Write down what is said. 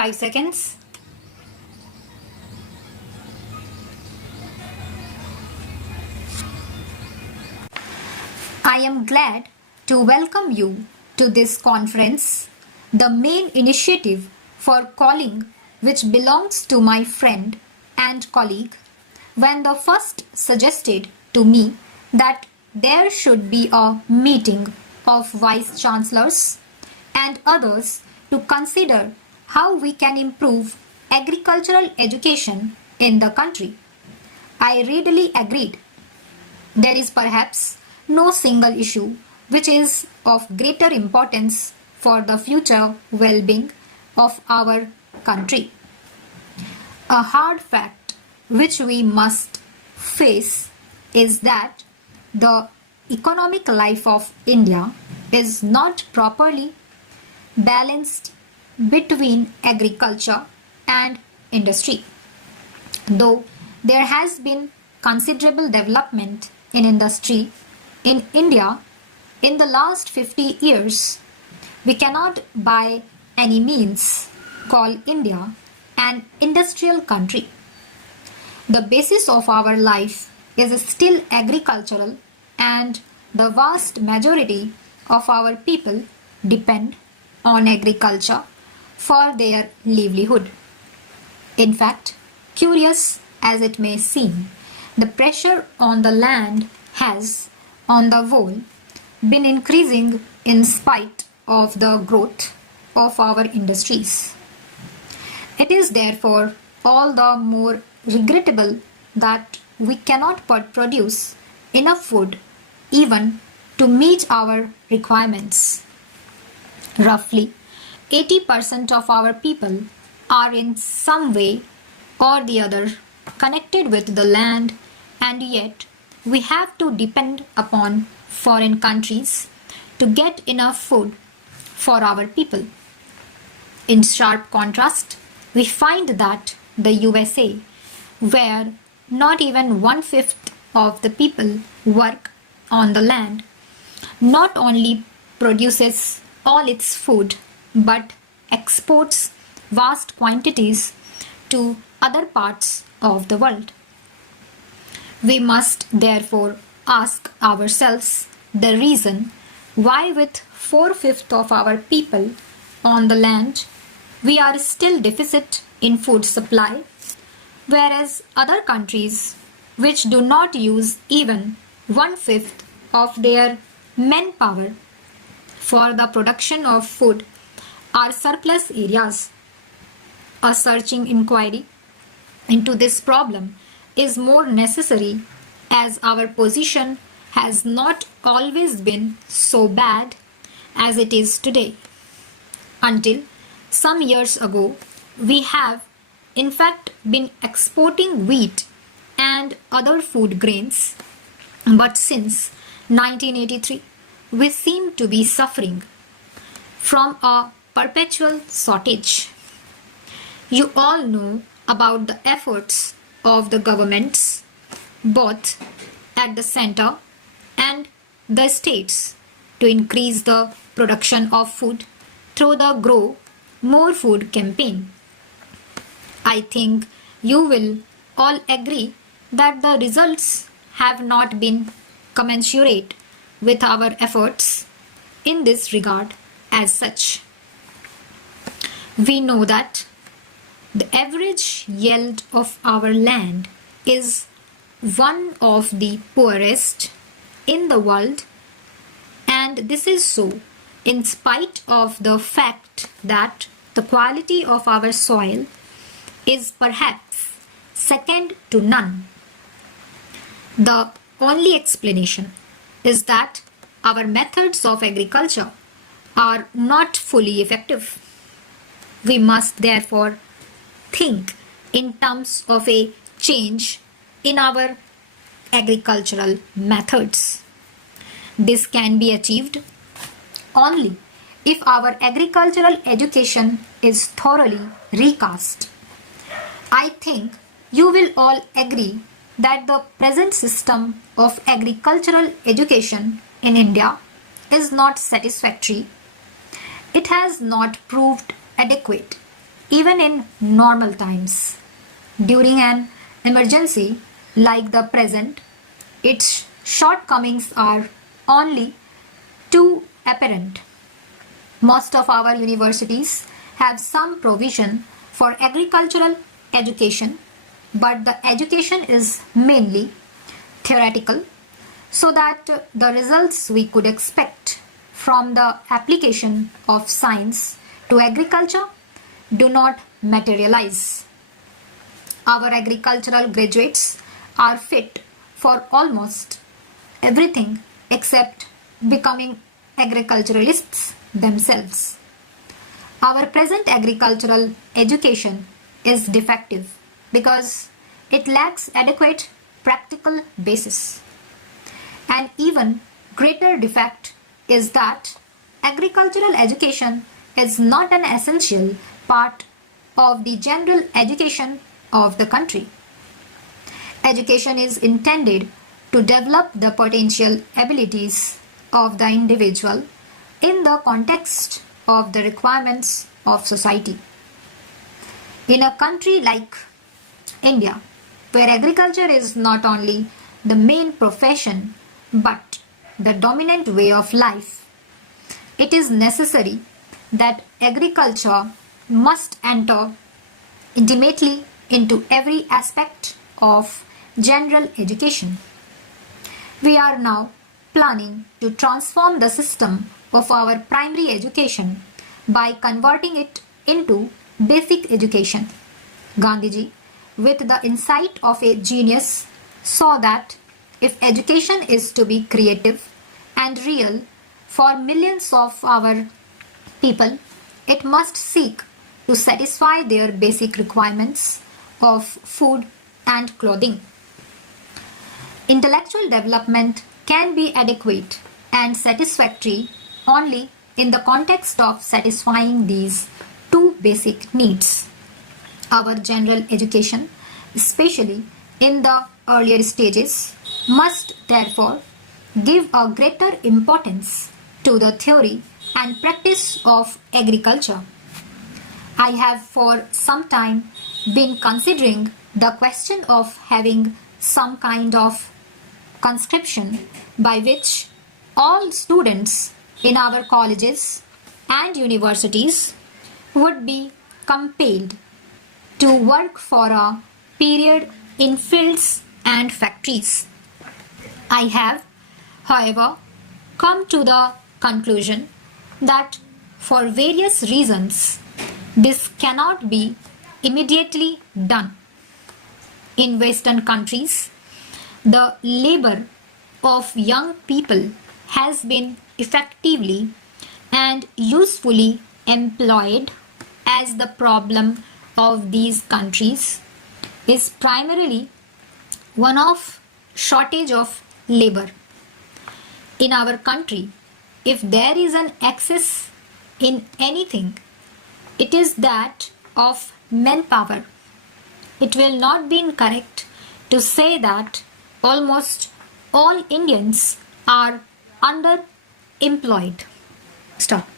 5 seconds. I am glad to welcome you to this conference, the main initiative for calling which belongs to my friend and colleague, when the first suggested to me that there should be a meeting of vice chancellors and others to consider how we can improve agricultural education in the country. I readily agreed. There is perhaps no single issue which is of greater importance for the future well-being of our country. A hard fact which we must face is that the economic life of India is not properly balanced between agriculture and industry. Though there has been considerable development in industry in India in the last 50 years, we cannot by any means call India an industrial country. The basis of our life is still agricultural, and the vast majority of our people depend on agriculture for their livelihood. In fact, curious as it may seem, the pressure on the land has, on the whole, been increasing in spite of the growth of our industries. It is therefore all the more regrettable that we cannot produce enough food even to meet our requirements. Roughly 80% of our people are in some way or the other connected with the land, and yet we have to depend upon foreign countries to get enough food for our people. In sharp contrast, we find that the USA, where not even 1/5 of the people work on the land, not only produces all its food but exports vast quantities to other parts of the world. We must therefore ask ourselves the reason why, with 4/5 of our people on the land, we are still deficit in food supply, whereas other countries which do not use even 1/5 of their manpower for the production of food are surplus areas. A searching inquiry into this problem is more necessary as our position has not always been so bad as it is today. Until some years ago, we have in fact been exporting wheat and other food grains, but since 1983, we seem to be suffering from a perpetual shortage. You all know about the efforts of the governments, both at the center and the states, to increase the production of food through the Grow More Food campaign. I think you will all agree that the results have not been commensurate with our efforts in this regard as such. We know that the average yield of our land is one of the poorest in the world, and this is so in spite of the fact that the quality of our soil is perhaps second to none. The only explanation is that our methods of agriculture are not fully effective. We must therefore think in terms of a change in our agricultural methods. This can be achieved only if our agricultural education is thoroughly recast. I think you will all agree that the present system of agricultural education in India is not satisfactory. It has not proved adequate even in normal times. During an emergency like the present, its shortcomings are only too apparent. Most of our universities have some provision for agricultural education, but the education is mainly theoretical, so that the results we could expect from the application of science to agriculture do not materialize. Our agricultural graduates are fit for almost everything except becoming agriculturalists themselves. Our present agricultural education is defective because it lacks adequate practical basis. An even greater defect is that agricultural education is not an essential part of the general education of the country. Education is intended to develop the potential abilities of the individual in the context of the requirements of society. In a country like India, where agriculture is not only the main profession but the dominant way of life, it is necessary that agriculture must enter intimately into every aspect of general education. We are now planning to transform the system of our primary education by converting it into basic education. Gandhiji, with the insight of a genius, saw that if education is to be creative and real for millions of our people, it must seek to satisfy their basic requirements of food and clothing. Intellectual development can be adequate and satisfactory only in the context of satisfying these two basic needs. Our general education, especially in the earlier stages, must therefore give a greater importance to the theory and practice of agriculture. I have for some time been considering the question of having some kind of conscription by which all students in our colleges and universities would be compelled to work for a period in fields and factories. I have, however, come to the conclusion that for various reasons this cannot be immediately done. In Western countries, the labor of young people has been effectively and usefully employed, as the problem of these countries is primarily one of shortage of labor. In our country, if there is an excess in anything, it is that of manpower. It will not be incorrect to say that almost all Indians are underemployed. Stop.